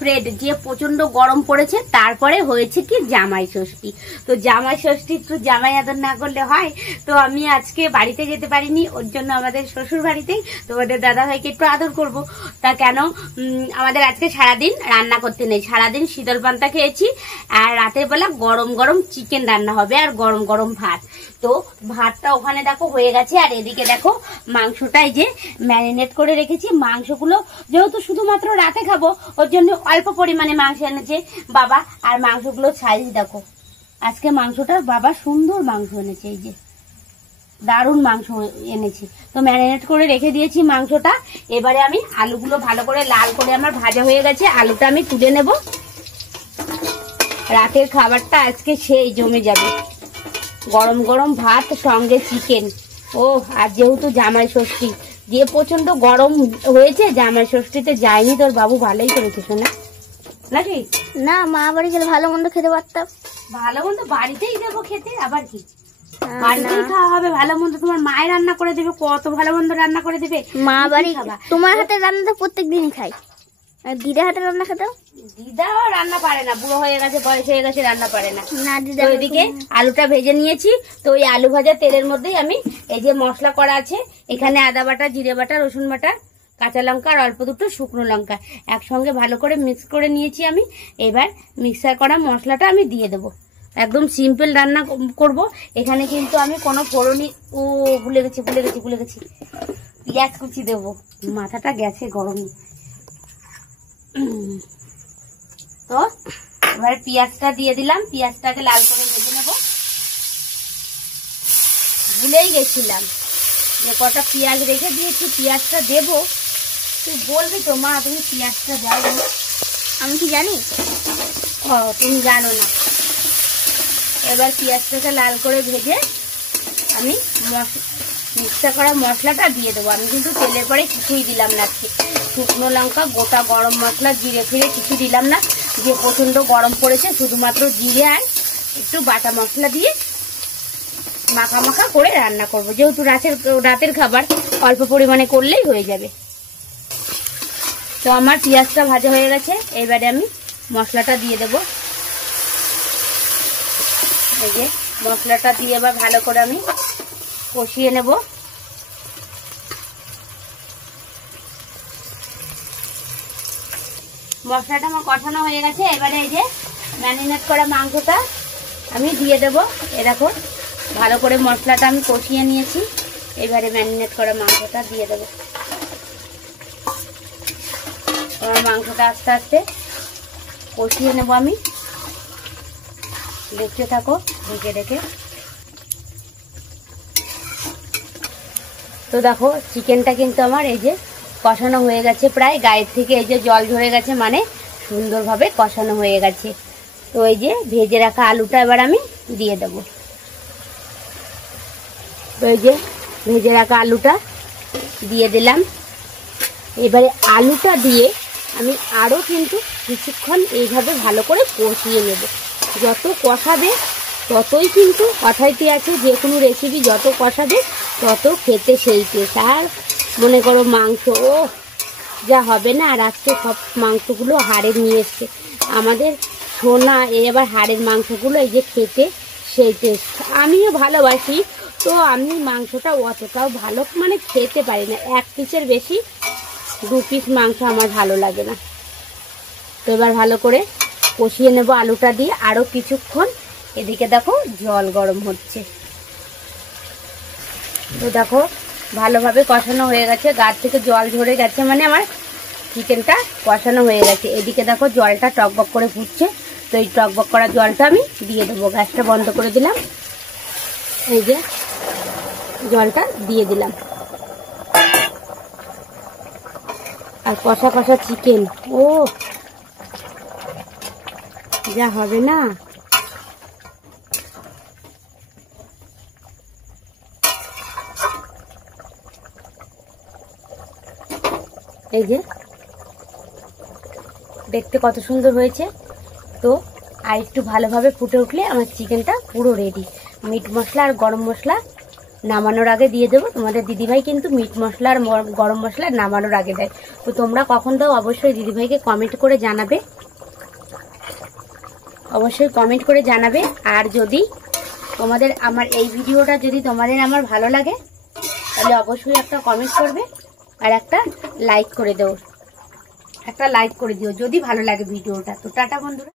Fred যে প্রচন্ড গরম পড়েছে, তারপরে হয়েছে কি জামাই ষষ্ঠী। তো জামাই ষষ্ঠী একটু জামাই আদর না করলে হয়। তো আমি আজকে বাড়িতে যেতে পারিনি, ওর জন্য আমাদের শ্বশুর বাড়িতেই তোমাদের দাদা ভাইকে একটু আদর করব। তা কেন আমাদের আজকে সারাদিন রান্না করতে নেই, সারাদিন শীতল পান্তা খেয়েছি, আর রাতের বেলা গরম গরম চিকেন রান্না হবে আর গরম গরম ভাত। তো ভাতটা ওখানে দেখো হয়ে গেছে, আর এদিকে দেখো মাংসটাই যে ম্যারিনেট করে রেখেছি। মাংসগুলো যেহেতু শুধুমাত্র রাতে খাবো, ওর জন্য অল্প পরিমাণে মাংস এনেছে বাবা। আর মাংসগুলো সাইজ দেখো, আজকে মাংসটা বাবা সুন্দর মাংস এনেছে, এই যে দারুণ মাংস এনেছি। তো ম্যারিনেট করে রেখে দিয়েছি মাংসটা। এবারে আমি আলুগুলো ভালো করে লাল করে আমার ভাজা হয়ে গেছে, আলুটা আমি তুলে নেব। রাতের খাবারটা আজকে সেই জমে যাবে, গরম গরম ভাত সঙ্গে চিকেন। ও আর যেহেতু জামাই ষষ্ঠী, যে প্রচন্ড গরম হয়েছে, জামাই ষষ্ঠীতে যায়নি, তোর বাবু ভালোই করেছে শোনা নাকি? না, মা বাড়ি গেলে ভালো মন্দ খেতে পারতাম। ভালো মন্দ বাড়িতেই দেবো খেতে, আবার কি বাড়িতেই খাওয়া হবে ভালো মন্দ। তোমার মায়ের রান্না করে দেবে, কত ভালো মন্দ রান্না করে দেবে। মা বাড়ি তোমার হাতের রান্না তো প্রত্যেক দিনই খাই, দিদা হাতের রান্না খেতাম। দিদা রান্না পারে না, বুড়ো হয়ে গেছে, বয়স হয়ে গেছে, রান্না পারে না। দিদা ওইদিকে আলুটা ভেজে নিয়েছি। তো ওই আলু ভাজা তেলের মধ্যেই আমি এই যে মশলা করা আছে, এখানে আদা বাটা, জিরে বাটা, রসুন বাটা, কাঁচা লঙ্কা আর অল্প দুটো শুকনো লঙ্কা একসঙ্গে ভালো করে মিক্স করে নিয়েছি আমি। এবার মিক্সার করা মশলাটা আমি দিয়ে দেবো। একদম সিম্পল রান্না করব। এখানে কিন্তু আমি কোনো ফোড়নি, ও ভুলে গেছি পেঁয়াজ কুচি দেবো, মাথাটা গেছে গরম। তো এবারে পেঁয়াজটা দিয়ে দিলাম, পেঁয়াজটাকে লাল করে ভেজে নেব। ভুলেই গেছিলাম যে কটা পেঁয়াজ রেখে দিয়েছি, পেঁয়াজটা দেবো। তুই বলবি তো মা তুমি পেঁয়াজটা দাও। আমি কি জানি? ও তুমি জানো না। এবার পেঁয়াজটাকে লাল করে ভেজে আমি মিক্সার করা মশলাটা দিয়ে দেবো। আমি কিন্তু তেলের পরে কিছুই দিলাম না, শুকনো লঙ্কা, গোটা গরম মশলা, জিরে ফিরে কিছু দিলাম না। যে প্রচন্ড গরম পড়েছে, শুধুমাত্র জিরে আর একটু বাটা মশলা দিয়ে মাখা মাখা করে রান্না করব। যেহেতু রাতের খাবার অল্প পরিমাণে করলেই হয়ে যাবে। তো আমার পেঁয়াজটা ভাজা হয়ে গেছে, এবারে আমি মশলাটা দিয়ে দেব। এই যে মশলাটা দিয়ে এবার ভালো করে আমি কষিয়ে নেব। মশলাটা আমার কষানো হয়ে গেছে, এবারে এই যে ম্যারিনেট করা মাংসটা আমি দিয়ে দেবো। এরকম ভালো করে মশলাটা আমি কষিয়ে নিয়েছি, এবারে ম্যারিনেট করা মাংসটা দিয়ে দেবো। আমার মাংসটা আস্তে আস্তে কষিয়ে নেব আমি, দেখতে থাকো ঢেকে ঢেকে। তো দেখো চিকেনটা কিন্তু আমার এই যে কষানো হয়ে গেছে, প্রায় গায়ের থেকে এই যে জল ঝরে গেছে, মানে সুন্দরভাবে কষানো হয়ে গেছে। তো এই যে ভেজে রাখা আলুটা এবার আমি দিয়ে দেব। তো এই যে ভেজে রাখা আলুটা দিয়ে দিলাম। এবারে আলুটা দিয়ে আমি আরও কিন্তু কিছুক্ষণ এইভাবে ভালো করে কষিয়ে নেব। যত কষাবে ততই কিন্তু, কথাইতে আছে যে কোনো রেসিপি যত কষাবে তত খেতে সেই টেস্ট। আর মনে করো মাংস, ও যা হবে না। আর আজকে সব মাংসগুলো হাড়ের নিয়ে এসছে আমাদের সোনা, এবার হাড়ের মাংসগুলো এই যে খেতে সেই টেস্ট। আমিও ভালোবাসি, তো আমি মাংসটা অতটাও ভালো মানে খেতে পারি না, 1 পিসের বেশি 2 পিস মাংস আমার ভালো লাগে না। তো এবার ভালো করে কষিয়ে নেব আলুটা দিয়ে আরও কিছুক্ষণ। এদিকে দেখো জল গরম হচ্ছে। তো দেখো ভালোভাবে কষানো হয়ে গেছে, গা থেকে জল ঝরে গেছে, মানে আমার চিকেনটা কষানো হয়ে গেছে। এদিকে দেখো জলটা টকবক করে ফুটছে। তো এই টকবক করা জলটা আমি দিয়ে দেবো। গ্যাসটা বন্ধ করে দিলাম, এই যে জলটা দিয়ে দিলাম। আর কষা কষা চিকেন, ও যা হবে না। এই যে দেখতে কত সুন্দর হয়েছে। তো আর একটু ভালোভাবে ফুটে উঠলে আমার চিকেনটা পুরো রেডি। মিট মশলা আর গরম মশলা নামানোর আগে দিয়ে দেবো। তোমাদের দিদিভাই কিন্তু মিট মশলা আর গরম মশলা নামানোর আগে দেয়। তো তোমরা কখন দাও অবশ্যই দিদিভাইকে কমেন্ট করে জানাবে, অবশ্যই কমেন্ট করে জানাবে। আর যদি তোমাদের আমার এই ভিডিওটা যদি তোমাদের আমার ভালো লাগে তাহলে অবশ্যই একটা কমেন্ট করবে আর একটা লাইক করে দাও, একটা লাইক করে দিও যদি ভালো লাগে ভিডিওটা। তো টাটা বন্ধুরা।